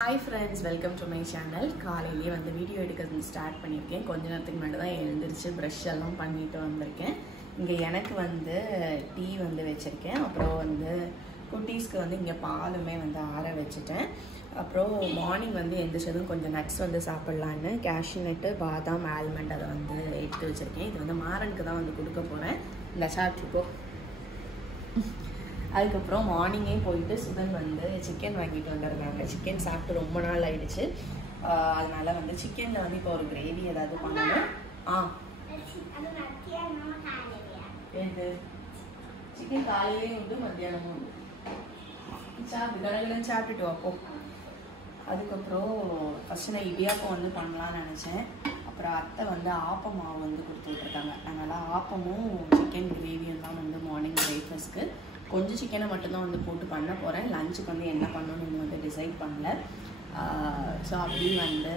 Hi friends, welcome to my channel. காலையிலே வந்து video எடுக்கிறது ஸ்டார்ட் பண்ணியிருக்கேன். கொஞ்ச நேரத்துக்கு முன்னாடி தான் எழுந்திருச்சு ப்ரஷ் எல்லாம் பண்ணிட்டு வந்திருக்கேன். இங்கே எனக்கு வந்து டீ வந்து வச்சுருக்கேன். அப்புறம் வந்து குட்டீஸ்க்கு வந்து இங்கே பாலுமே வந்து ஆற வச்சுட்டேன். அப்புறம் மார்னிங் வந்து எந்திரிச்சதும் கொஞ்சம் நட்ஸ் வந்து சாப்பிட்லான்னு கேஷ்யூ நட்டு பாதாம் ஆல்மண்ட் அதை வந்து எடுத்து வச்சுருக்கேன். இது வந்து மாறனுக்கு தான் வந்து கொடுக்க போகிறேன். இந்த சாப்பிட்டுக்கோ. அதுக்கப்புறம் மார்னிங்கே போயிட்டு சுதன் வந்து சிக்கன் வாங்கிட்டு வந்துடுறாங்க. சிக்கன் சாப்பிட்டு ரொம்ப நாள் ஆயிடுச்சு. அதனால வந்து சிக்கனில் வந்து இப்போ ஒரு கிரேவி ஏதாவது பண்ணணும். சிக்கன் காலையிலேயும் உண்டு மத்தியானமும் உண்டு. சாப்பிட்டு கடகடன்னு சாப்பிட்டுட்டு வாப்போ. அதுக்கப்புறம் ஃபஸ்ட்டு நான் இடியாப்பம் வந்து பண்ணலான்னு நினச்சேன். அப்புறம் அத்தை வந்து ஆப்ப மாவு வந்து கொடுத்து விட்ருக்காங்க. அதனால் ஆப்பமும் சிக்கன் கிரேவியும் தான் வந்து மார்னிங் பிரேக்ஃபாஸ்ட்க்கு. கொஞ்சம் சிக்கனை மட்டும்தான் வந்து போட்டு பண்ண போகிறேன். லஞ்சுக்கு வந்து என்ன பண்ணணும்னு இன்னும் வந்து டிசைட் பண்ணல. ஸோ அப்படி வந்து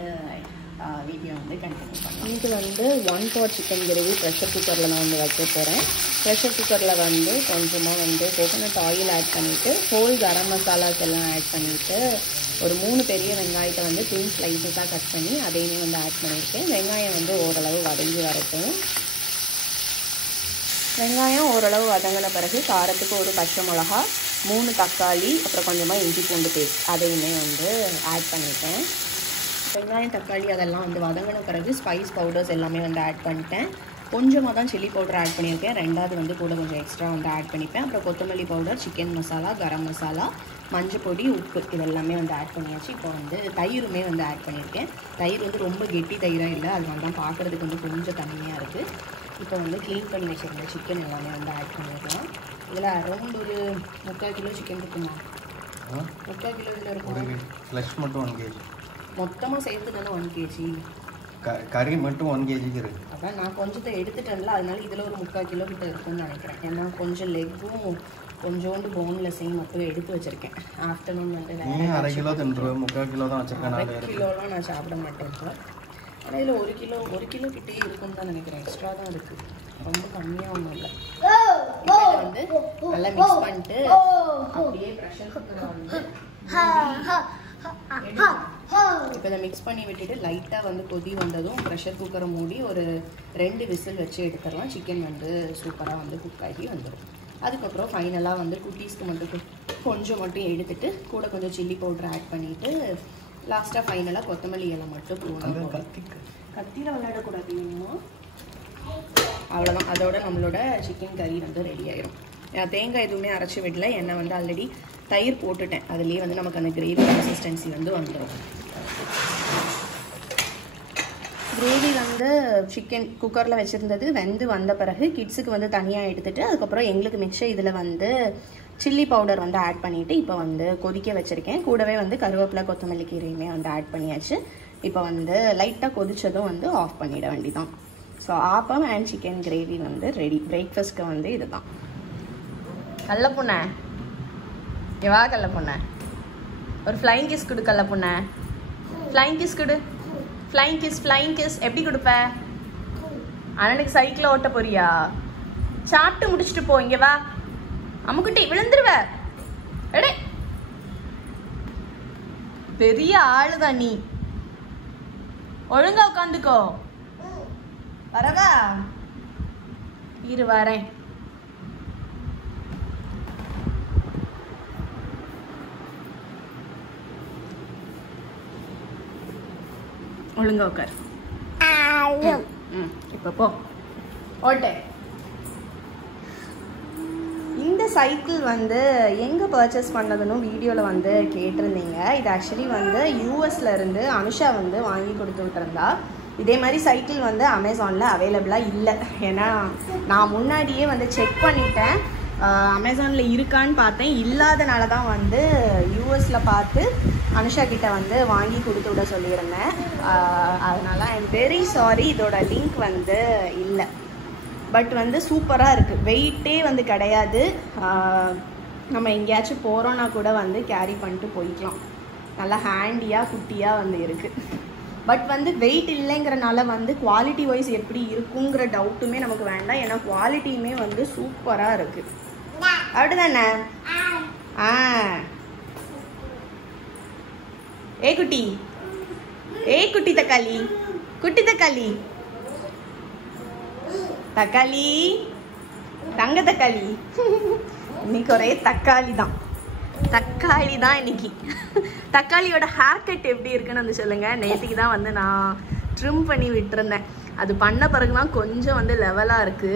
வீடியோ வந்து கண்டினியூ பண்ணலாம். இது வந்து 1 pot சிக்கன் கிரேவி ப்ரெஷர் குக்கரில் நான் வந்து வைக்க போகிறேன். ப்ரெஷர் குக்கரில் வந்து கொஞ்சமாக வந்து கோகோனட் ஆயில் ஆட் பண்ணிவிட்டு ஹோல் கரம் மசாலாஸ் எல்லாம் ஆட் பண்ணிவிட்டு ஒரு 3 பெரிய வெங்காயத்தை வந்து தின் ஸ்லைஸஸாக கட் பண்ணி அதையுமே வந்து ஆட் பண்ணியிருக்கேன். வெங்காயம் வந்து ஓரளவு வதங்கி வரட்டும். வெங்காயம் ஓரளவு வதங்கின பிறகு காரத்துக்கு ஒரு பச்சை மிளகா, 3 தக்காளி, அப்புறம் கொஞ்சமாக இஞ்சி பூண்டு பேஸ்ட் அதையுமே வந்து ஆட் பண்ணிட்டேன். வெங்காயம் தக்காளி அதெல்லாம் வந்து வதங்கின பிறகு ஸ்பைஸ் பவுடர்ஸ் எல்லாமே வந்து ஆட் பண்ணிட்டேன். கொஞ்சமாக தான் சில்லி பவுடர் ஆட் பண்ணியிருக்கேன். ரெண்டாவது வந்து கூட கொஞ்சம் எக்ஸ்ட்ரா வந்து ஆட் பண்ணிப்பேன். அப்புறம் கொத்தமல்லி பவுடர், சிக்கன் மசாலா, கரம் மசாலா, மஞ்சள் பொடி, உப்பு இதெல்லாமே வந்து ஆட் பண்ணியாச்சு. இப்போ வந்து தயிருமே வந்து ஆட் பண்ணியிருக்கேன். தயிர் வந்து ரொம்ப கெட்டி தயிராக இல்லை, அதனால தான் பார்க்குறதுக்கு வந்து கொஞ்சம் தனியாக இருக்குது. இப்போ வந்து க்ளீன் பண்ணி வச்சுருந்த சிக்கன் எல்லாமே வந்து ஆட் பண்ணிடலாம். இதில் அரௌண்ட் ஒரு 3/4 கிலோ சிக்கன் இருக்குமா? 3/4 கிலோ இதில் இருக்கும். ஃப்ளஷ் மட்டும் 1 kg. மொத்தமாக சேர்த்து தானே 1 kg. கறி மட்டும் 1 kg இருக்குது. அதான் நான் கொஞ்சத்தை எடுத்துட்டேன்ல, அதனால இதில் ஒரு 3/4 கிலோ கிட்ட இருக்குன்னு நினைக்கிறேன். ஏன்னா கொஞ்சம் லெக்கும் கொஞ்சோண்டு போன்லெஸ்ஸையும் மட்டும் எடுத்து வச்சுருக்கேன். ஆஃப்டர்நூன் வந்து 1/2 கிலோ தின்றுவேன். 3/4 கிலோ தான் வச்சுருக்கேன். 1/2 கிலோலாம் நான் சாப்பிட மாட்டேன் இப்போ. ஆனால் இதில் 1 கிலோ கிட்டே இருக்குன்னு தான் நினைக்கிறேன். எக்ஸ்ட்ரா தான் இருக்குது, ரொம்ப கம்மியாக ஒன்றும் இல்லை. இப்போ இதை வந்து நல்லா மிக்ஸ் பண்ணிட்டு அப்படியே ப்ரெஷர் குக்கரை வந்து இப்போ இதை மிக்ஸ் பண்ணி விட்டுட்டு லைட்டாக வந்து கொதி வந்ததும் ப்ரெஷர் குக்கரை மூடி ஒரு 2 விசில் வச்சு எடுத்துடலாம். சிக்கன் வந்து சூப்பராக வந்து குக் ஆகி வந்துடும். அதுக்கப்புறம் ஃபைனலாக வந்து குட்டீஸ்க்கு மட்டும் கொஞ்சம் மட்டும் எடுத்துட்டு கூட கொஞ்சம் சில்லி பவுடர் ஆட் பண்ணிவிட்டு லாஸ்ட்டாக ஃபைனலாக கொத்தமல்லி இலை மட்டும் போடணும். கத்தியில் விளையாடக்கூடாது இன்னும். அவ்வளோதான், அதோட நம்மளோட சிக்கன் கறி வந்து ரெடி ஆயிடும். நான் தேங்காய் எதுவுமே அரைச்சி விடல, ஏன்னா வந்து ஆல்ரெடி தயிர் போட்டுட்டேன். அதுலேயே வந்து நமக்கு அந்த கிரேவி கன்சிஸ்டன்சி வந்து வந்துடும். கிரேவி வந்து சிக்கன் குக்கரில் வச்சுருந்தது வெந்து வந்த பிறகு கிட்ஸுக்கு வந்து தனியாக எடுத்துகிட்டு அதுக்கப்புறம் எங்களுக்கு மிச்சம் இதில் வந்து சில்லி பவுடர் வந்து ஆட் பண்ணிவிட்டு இப்போ வந்து கொதிக்க வச்சுருக்கேன். கூடவே வந்து கருவேப்பிலை கொத்தமல்லி கீரையுமே வந்து ஆட் பண்ணியாச்சு. இப்போ வந்து லைட்டாக கொதிச்சதும் வந்து ஆஃப் பண்ணிட வேண்டிதான். So appam and chicken gravy வந்து ரெடி. பிரேக்ஃபாஸ்ட்க்கு வந்து இதுதான். கல்ல பொண்ண எவா கல்ல பொண்ண ஒரு ஃப்ளைங் கிஸ் கொடு. கல்ல பொண்ண ஃப்ளைங் கிஸ் கொடு. ஃப்ளைங் கிஸ் எப்படி கொடுப்ப? அண்ணனுக்கு சைக்கிளை ஓட்ட போறியா? சாப்பிட்டு முடிச்சுட்டு போ. இங்கே வா அம்முக்குட்டி, விழுந்துருவ. எடே பெரிய ஆளுதான் நீ. ஒழுங்கா உட்காந்துக்கோ. வரவா? இரு வரேன். ஒழுங்கா உட்கார். இப்போ போ ஓட்டே. இந்த சைக்கிள் வந்து எங்கே பர்ச்சேஸ் பண்ணதுன்னு வீடியோவில் வந்து கேட்டிருந்தீங்க. இது ஆக்சுவலி வந்து யூஎஸில் இருந்து அனுஷா வந்து வாங்கி கொடுத்து விட்டுருந்தா. இதே மாதிரி சைக்கிள் வந்து அமேசானில் அவைலபிளாக இல்லை. ஏன்னா நான் முன்னாடியே வந்து செக் பண்ணிட்டேன், அமேசானில் இருக்கான்னு பார்த்தேன். இல்லாதனால தான் வந்து யூஎஸில் பார்த்து அனுஷா கிட்ட வந்து வாங்கி கொடுத்து விட சொல்லியிருந்தேன். அதனால் ஐ எம் வெரி சாரி, இதோட லிங்க் வந்து இல்லை. பட் வந்து சூப்பராக இருக்குது. வெயிட்டே வந்து கிடையாது. நம்ம எங்கேயாச்சும் போகிறோன்னா கூட வந்து கேரி பண்ணிட்டு போய்க்கலாம். நல்லா ஹேண்டியாக குட்டியாக வந்து இருக்குது. பட் வந்து வெயிட் இல்லைங்கிறனால வந்து குவாலிட்டி வைஸ் எப்படி இருக்குங்கிற டவுட்டுமே நமக்கு வேண்டாம். ஏன்னா குவாலிட்டியுமே வந்து சூப்பராக இருக்குது. அப்படிதானே? ஏ குட்டி, ஏ குட்டி தக்காளி, குட்டி தக்காளி, தக்காளி, தங்க தக்காளி. இன்னைக்கு ஒரே தக்காளி தான், தக்காளி தான் இன்னைக்கு. தக்காளியோட ஹேர் கட் எப்படி இருக்குன்னு வந்து சொல்லுங்க. நேற்றுக்கு தான் வந்து நான் ட்ரிம் பண்ணி விட்டுருந்தேன். அது பண்ண பிறகு தான் கொஞ்சம் வந்து லெவலாக இருக்கு.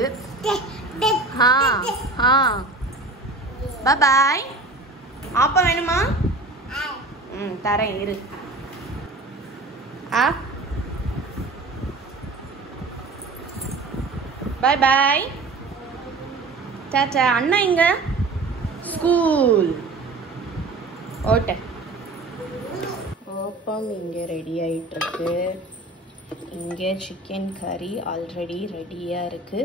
பாய். ஆப்பா வேணுமா? தரேன் இரு. பாய் பாய், டாடா. அண்ணா இங்க ஸ்கூல் ஓட்ட. ஆப்பம் இங்கே ரெடி ஆகிட்டு இருக்கு. இங்கே சிக்கன் கறி ஆல்ரெடி ரெடியாக இருக்கு.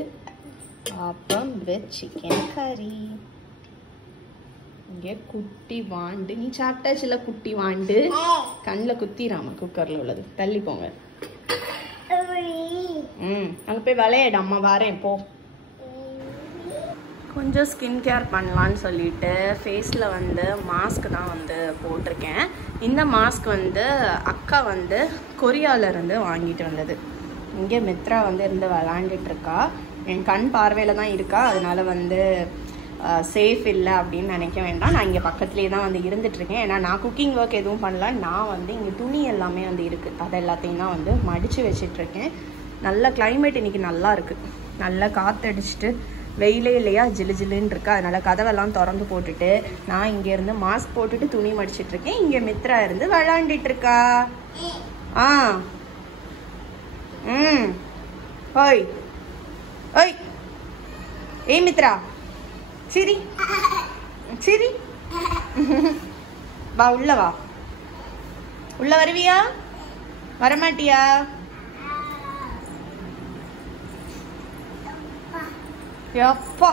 ஆப்பம் வித் சிக்கன் கறி. இங்கே குட்டி வாண்டு, நீ சாப்பிட்டாச்சுல குட்டி வாண்டு. கண்ணில் குத்திராம குக்கரில் உள்ளது, தள்ளி போங்க. அங்கே போய் விளையாடு, அம்மா வரேன் போ. கொஞ்சம் ஸ்கின் கேர் பண்ணலான்னு சொல்லிட்டு ஃபேஸில் வந்து மாஸ்க் தான் வந்து போட்டிருக்கேன். இந்த மாஸ்க் வந்து அக்கா வந்து கொரியாவிலேருந்து வாங்கிட்டு வந்தது. இங்கே மித்ரா வந்து இருந்து விளாண்டுட்ருக்கா. என் கண் பார்வையில் தான் இருக்கா, அதனால வந்து சேஃப் இல்லை அப்படின்னு நினைக்க வேண்டாம். நான் இங்கே பக்கத்துலேயே தான் வந்து இருந்துகிட்ருக்கேன். ஏன்னா நான் குக்கிங் ஒர்க் எதுவும் பண்ணல. நான் வந்து இங்கே துணி எல்லாமே வந்து இருக்குது, அதை எல்லாத்தையும் தான் வந்து மடித்து வச்சிட்ருக்கேன். நல்ல கிளைமேட் இன்றைக்கி நல்லா இருக்குது. நல்லா காற்றடிச்சிட்டு வெயிலே இல்லையா, ஜிலு ஜிலுன்னு இருக்கா. அதனால் கதவெல்லாம் திறந்து போட்டுட்டு நான் இங்கேருந்து மாஸ்க் போட்டுட்டு துணி மடிச்சிட்ருக்கேன். இங்கே மித்ரா இருந்து விளாண்டுட்ருக்கா. ஓய் ஓய், ஏய் மித்ரா, சரி சரி, வா உள்ள வா. உள்ள வருவியா, வரமாட்டியா? எப்பா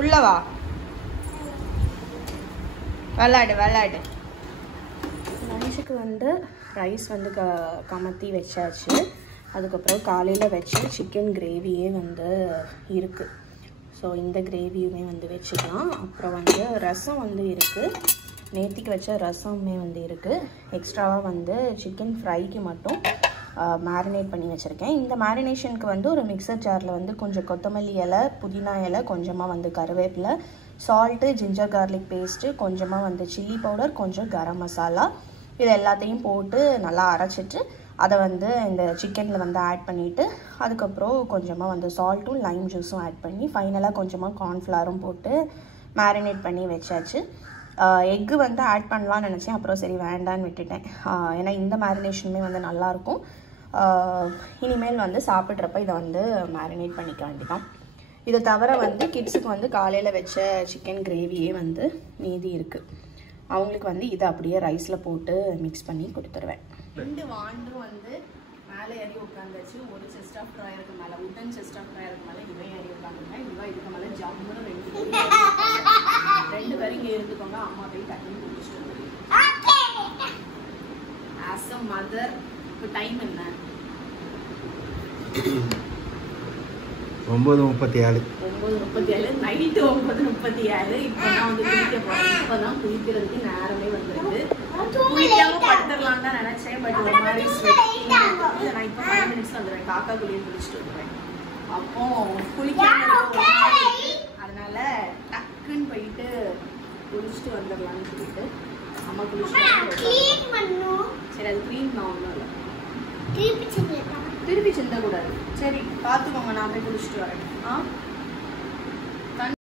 உள்ள வா, விளாடு விளாடு. லஞ்சுக்கு வந்து ரைஸ் வந்து கமத்தி வச்சாச்சு. அதுக்கப்புறம் காலையில் வச்ச சிக்கன் கிரேவியே வந்து இருக்குது. ஸோ இந்த கிரேவியுமே வந்து வச்சுக்கலாம். அப்புறம் வந்து ரசம் வந்து இருக்குது, நேத்திக்கு வச்ச ரசமே வந்து இருக்குது. எக்ஸ்ட்ராவாக வந்து சிக்கன் ஃப்ரைக்கு மட்டும் மேரினேட் பண்ணி வச்சுருக்கேன். இந்த மேரினேஷனுக்கு வந்து ஒரு மிக்சர் ஜாரில் வந்து கொஞ்சம் கொத்தமல்லி இலை, புதினா இலை, கொஞ்சமாக வந்து கருவேப்பிலை, சால்ட்டு, ஜிஞ்சர் கார்லிக் பேஸ்ட்டு, கொஞ்சமாக வந்து சில்லி பவுடர், கொஞ்சம் கரம் மசாலா, இது எல்லாத்தையும் போட்டு நல்லா அரைச்சிட்டு அதை வந்து இந்த சிக்கனில் வந்து ஆட் பண்ணிவிட்டு அதுக்கப்புறம் கொஞ்சமாக வந்து சால்ட்டும் லைம் ஜூஸும் ஆட் பண்ணி ஃபைனலாக கொஞ்சமாக கார்ன்ஃப்ளவரும் போட்டு மேரினேட் பண்ணி வச்சாச்சு. எக்கு வந்து ஆட் பண்ணலான்னு நினச்சேன், அப்புறம் சரி வேண்டான்னு விட்டுட்டேன். ஏன்னா இந்த மேரினேஷனுமே வந்து நல்லாயிருக்கும். இனிமேல் வந்து சாப்பிட்றப்ப இதை வந்து மேரினேட் பண்ணிக்க வேண்டியதான். இதை தவிர வந்து கிட்ஸுக்கு வந்து காலையில் வச்ச சிக்கன் கிரேவியே வந்து மீதி இருக்குது. அவங்களுக்கு வந்து இதை அப்படியே ரைஸில் போட்டு மிக்ஸ் பண்ணி கொடுத்துருவேன். 2 வாண்டும் வந்து மேலே ஏறி உட்காந்துச்சு. ஒரு செஸ்ட் ஆஃப் ட்ராயருக்கு மேலே, உட்டன் செஸ்ட் ஆஃப் ட்ராயருக்கு மேலே இவன் ஏறி உட்காந்துருக்கேன். இவன் இதுக்கு மேலே ஜம்முன்னு 2 பேரும் இங்கே இருந்துக்கோங்க. அம்மா போய் டக்குன்னு குடிச்சிட்டு வந்துடுங்க. ஆஸ் அ மதர் இப்போ டைம் என்ன? 9:37. 9:37 நைட்டு 9:37. இப்போ நான் வந்து குளிக்க போகிறேன். இப்போ தான் குளிக்கிறதுக்கு நேரமே வந்துருக்கு. குளிக்காம படுத்துடலாம் தான் நினச்சேன், பட் ஒரு மாதிரி ஸ்வெட்டிங். நான் இப்போ 5 மினிட்ஸ் வந்துடுவேன். காக்கா குளியை குளிச்சுட்டு வந்துடுவேன். அப்போ குளிக்காம அதனால டக்குன்னு போயிட்டு குளிச்சுட்டு வந்துடலான்னு சொல்லிட்டு அம்மா குளிச்சுட்டு. சரி, அது க்ளீன் நான் ஒன்றும் இல்லை, திருப்பி சிந்தக்கூடாது. சரி பார்த்துக்கோங்க, நான் போய் குளிச்சுட்டு வரேன்.